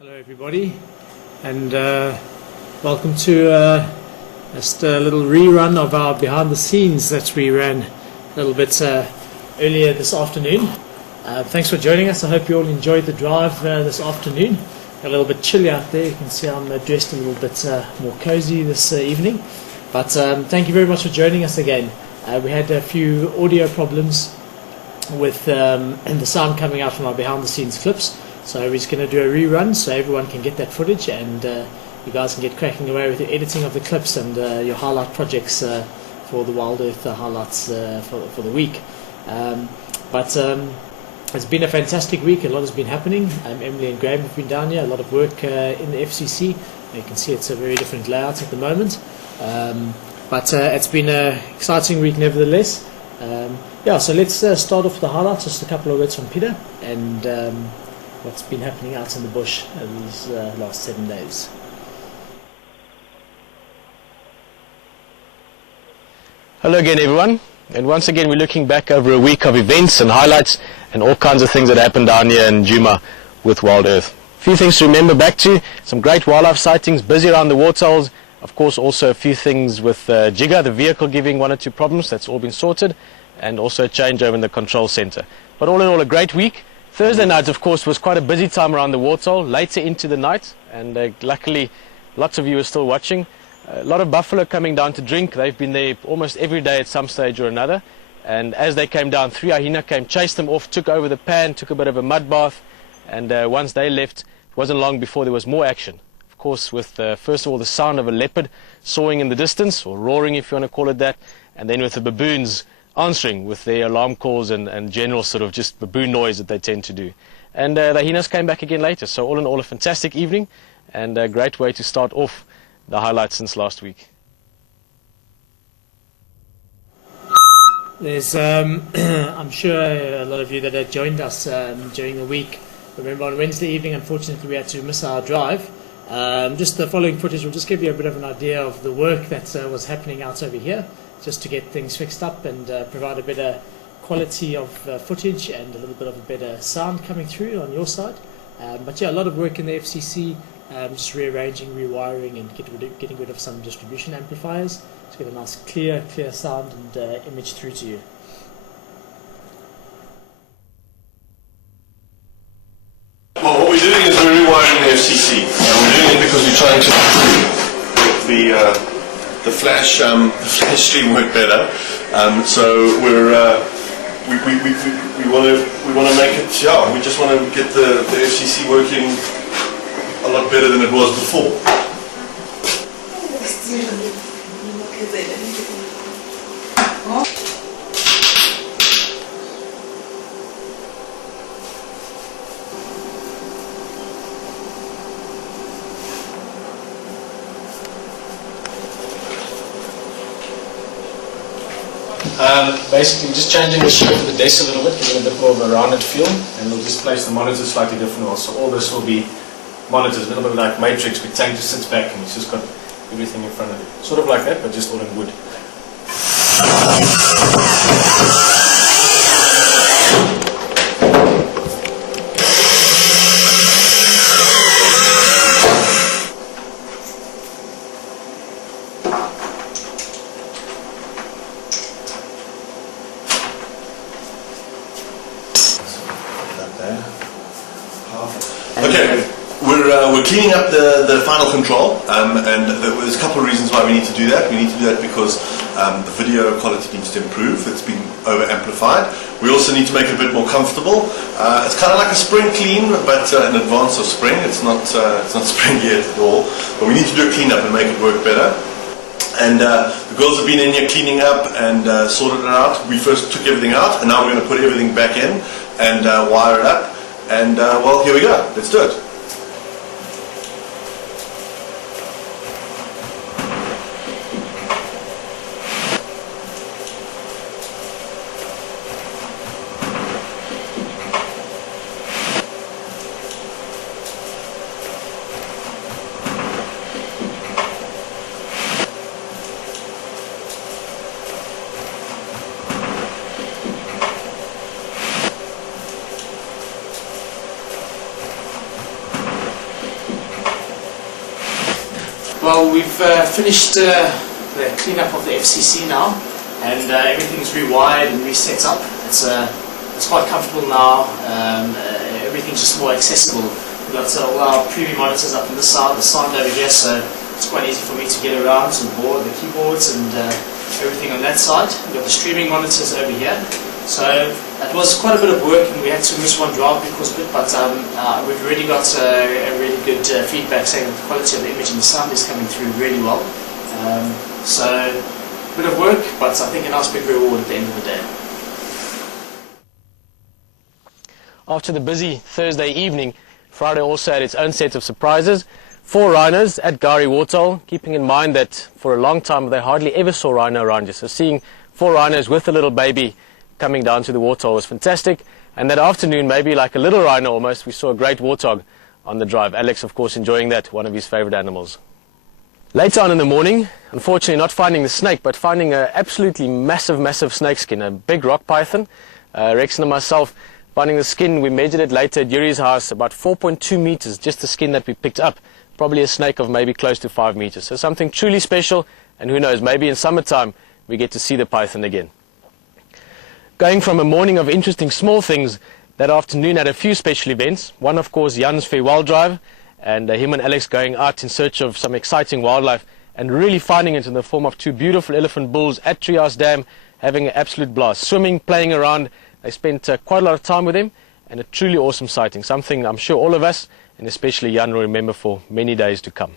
Hello everybody, and welcome to just a little rerun of our behind the scenes that we ran a little bit earlier this afternoon. Thanks for joining us. I hope you all enjoyed the drive this afternoon. A little bit chilly out there. You can see I'm dressed a little bit more cozy this evening, but thank you very much for joining us again. We had a few audio problems with the sound coming out from our behind the scenes clips. So we're just going to do a rerun so everyone can get that footage, and you guys can get cracking away with the editing of the clips and your highlight projects for the WildEarth highlights for the week. It's been a fantastic week. A lot has been happening. Emily and Graham have been down here. A lot of work in the FCC. You can see it's a very different layout at the moment. It's been an exciting week nevertheless. So let's start off with the highlights. Just a couple of words from Peter and what's been happening out in the bush these last 7 days. Hello again everyone, and once again we're looking back over a week of events and highlights and all kinds of things that happened down here in Djuma with WildEarth. A few things to remember back to: some great wildlife sightings, busy around the waterholes, of course also a few things with Jigga, the vehicle giving one or two problems. That's all been sorted, and also a changeover in the control centre. But all in all, a great week. Thursday night, of course, was quite a busy time around the waterhole, later into the night, and luckily lots of you are still watching. A lot of buffalo coming down to drink. They've been there almost every day at some stage or another, and as they came down, 3 hyena came, chased them off, took over the pan, took a bit of a mud bath, and once they left, it wasn't long before there was more action. Of course, with first of all the sound of a leopard sawing in the distance, or roaring if you want to call it that, and then with the baboons answering with their alarm calls and general sort of just baboon noise that they tend to do. And the hyenas came back again later. So all in all, a fantastic evening and a great way to start off the highlights since last week. There's, I'm sure a lot of you that have joined us during the week remember on Wednesday evening, unfortunately, we had to miss our drive. Just the following footage will just give you a bit of an idea of the work that was happening out over here, just to get things fixed up and provide a better quality of footage and a little bit of a better sound coming through on your side. A lot of work in the FCC, just rearranging, rewiring, and getting rid of some distribution amplifiers to get a nice clear sound and image through to you. Well, what we're doing is we're rewiring the FCC, and we're doing it because we're trying to make the flash stream work better. So we want to make it. Yeah, we just want to get the FCC working a lot better than it was before. Basically just changing the shape of the desk a little bit, giving it a bit more of a rounded feel, and we'll just place the monitors slightly different also. So all this will be monitors, a little bit like Matrix, with Tank just sits back and it's just got everything in front of it. Sort of like that, but just all in wood. Okay, we're cleaning up the final control, and there's a couple of reasons why we need to do that. We need to do that because the video quality needs to improve. It's been over-amplified. We also need to make it a bit more comfortable. It's kind of like a spring clean, but in advance of spring. It's not spring yet at all. But we need to do a clean up and make it work better. And the girls have been in here cleaning up and sorted it out. We first took everything out, and now we're going to put everything back in and wire it up. And well, here we go. Let's do it. Well, we've finished the cleanup of the FCC now, and everything's rewired and reset up. It's quite comfortable now. Everything's just more accessible. We've got all our preview monitors up on this side, the sound over here, so it's quite easy for me to get around to the keyboards and everything on that side. We've got the streaming monitors over here. So it was quite a bit of work, and we had to miss one drive because of it, but we've already got a really good feedback saying that the quality of the image and the sound is coming through really well. So a bit of work, but I think a nice big reward at the end of the day. After the busy Thursday evening, Friday also had its own set of surprises. 4 rhinos at Gari Waterhole, keeping in mind that for a long time they hardly ever saw rhino around you. So seeing 4 rhinos with a little baby coming down to the waterhole was fantastic. And that afternoon, maybe like a little rhino almost, we saw a great warthog on the drive. Alex, of course, enjoying that, one of his favorite animals. Later on in the morning, unfortunately not finding the snake, but finding an absolutely massive snake skin, a big rock python. Rex and myself finding the skin. We measured it later at Yuri's house, about 4.2 meters, just the skin that we picked up. Probably a snake of maybe close to 5 meters. So something truly special, and who knows, maybe in summertime we get to see the python again. Going from a morning of interesting small things, that afternoon had a few special events. One, of course, Jan's farewell drive, and him and Alex going out in search of some exciting wildlife and really finding it in the form of 2 beautiful elephant bulls at Treehouse Dam, having an absolute blast. Swimming, playing around. They spent quite a lot of time with him, and a truly awesome sighting. Something I'm sure all of us, and especially Jan, will remember for many days to come.